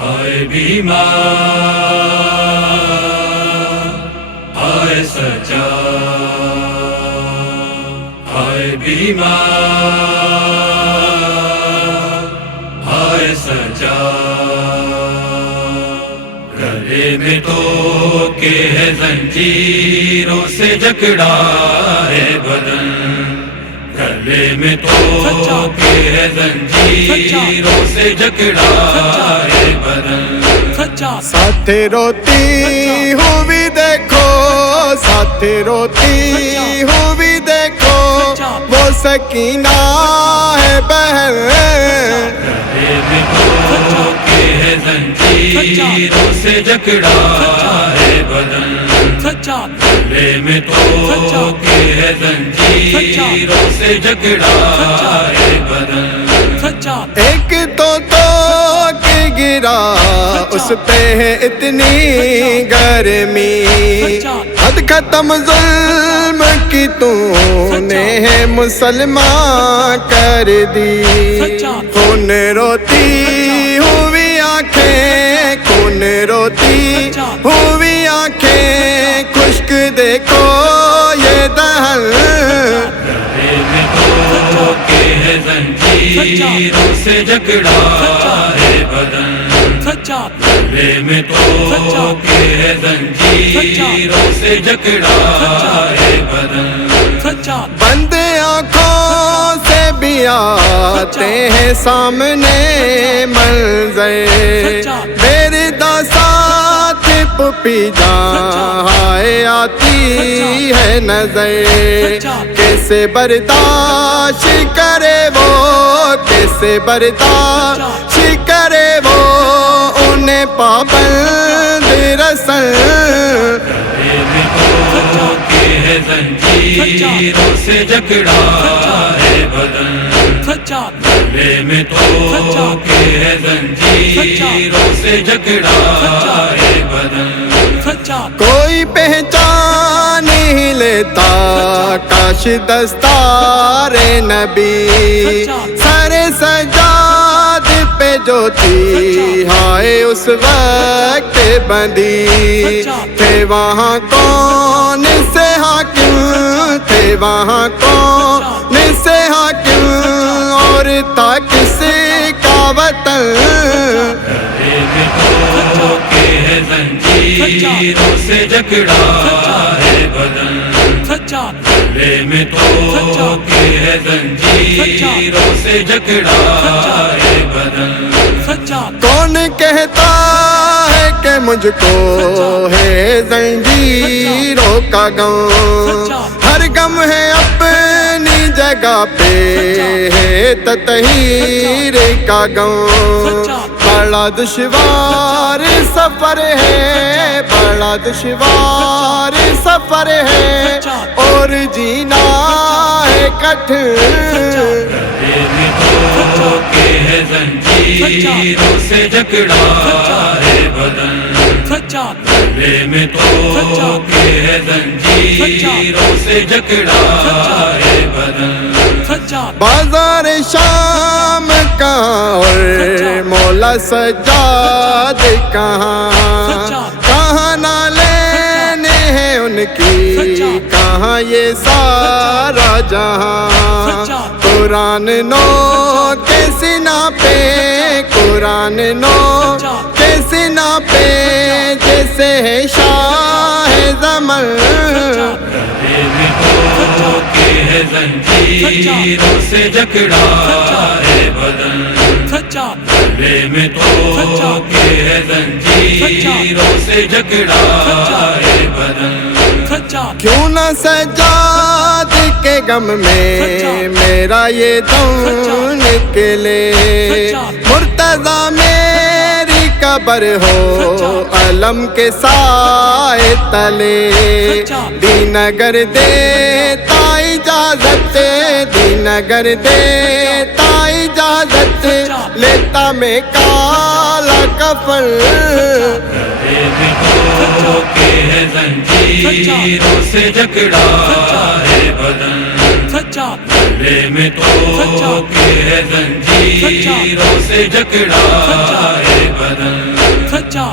ہائے بیمار ہائے سجاد، ہائے بیمار ہائے سجاد، گلے میں تو کے ہے زنجیروں سے جکڑا ہے بدن، گلے میں تو کے ہے زنجیروں سے جکڑا ہے بدن، ساتھ روتی ہوئی دیکھو، ساتھ روتی ہوئی دیکھو، وہ سکینہ ہے بہن، گلے میں تو کے ہے زنجیروں سے جکڑا ہے بدن، گلے میں تو کے ہے زنجیروں سے جکڑا ہے بدن، ایک تو کہ گرا اس پہ ہے اتنی گرمی، حد ختم ظلم کی تو نے ہے مسلمان کر دی، خون روتی ہوئی آنکھیں، خون روتی ہوئی آنکھیں، خشک دیکھو یہ دہن، گلے میں تو کے ہے زنجیروں سے جکڑا ہے بدن، گلے میں تو کے ہے زنجیروں سے جکڑا ہے بدن، بند آنکھوں سے بھی آتے ہیں سامنے منظر، میرے داسات پپی جان ہائے آتی ہے نظر، کیسے برداشت کرے وہ، کیسے برداشت کرے وہ، انہیں پابند رسل، گلے میں تو کے ہے زنجیروں سے جکڑا ہے بدن، گلے میں تو کے ہے زنجیروں سے جکڑا ہے بدن، کوئی پہچان نہیں لیتا کاش دستار نبی، سر سجاد پہ جو تھی ہائے اس وقت بندی، تھے وہاں کون سے حاکم، تھے وہاں کون سے حاکم، اور تھا کسی کا وطن، گلے میں تو کے ہے زنجیروں سے جکڑا ہے بدن، گلے میں تو کے ہے زنجیروں سے جکڑا ہے بدن، کون کہتا ہے کہ مجھ کو ہے زنجیروں کا غم، ہر غم ہے اپنی جگہ پہ ہے تطہیر کا غم، بڑا دشوار سفر ہے، بڑا دشوار سفر ہے، اور جینا ہے کٹھن، گلے میں تو کے ہے زنجیروں سے جکڑا ہے بدن، گلے میں تو کے ہے زنجیروں سے جکڑا ہے بدن، بازار شام کہاں اور مولا سجاد کہاں، کہاں نہ لینے ہیں ان کی، کہاں یہ سارا جہاں، قرآن نو کے سینہ پہ، قرآن نو کے سینہ پہ، جیسے ہے شاہ زمن، گلے میں تو کے ہے زنجیروں سے جکڑا ہے بدن، گلے میں تو کے ہے زنجیروں سے جکڑا ہے بدن، کیوں نہ سجاد کے غم میں میرا یہ دم نکلے، مرتضیٰ میری قبر ہو علم کے سائے تلے، دین اگر دیتا اجازت، دین اگر دیتا اجازت، لیتا میں کالا کفن، گلے میں تو کے ہے زنجیروں سے جکڑا ہے بدن، گلے میں تو کے ہے زنجیروں سے جکڑا ہے بدن،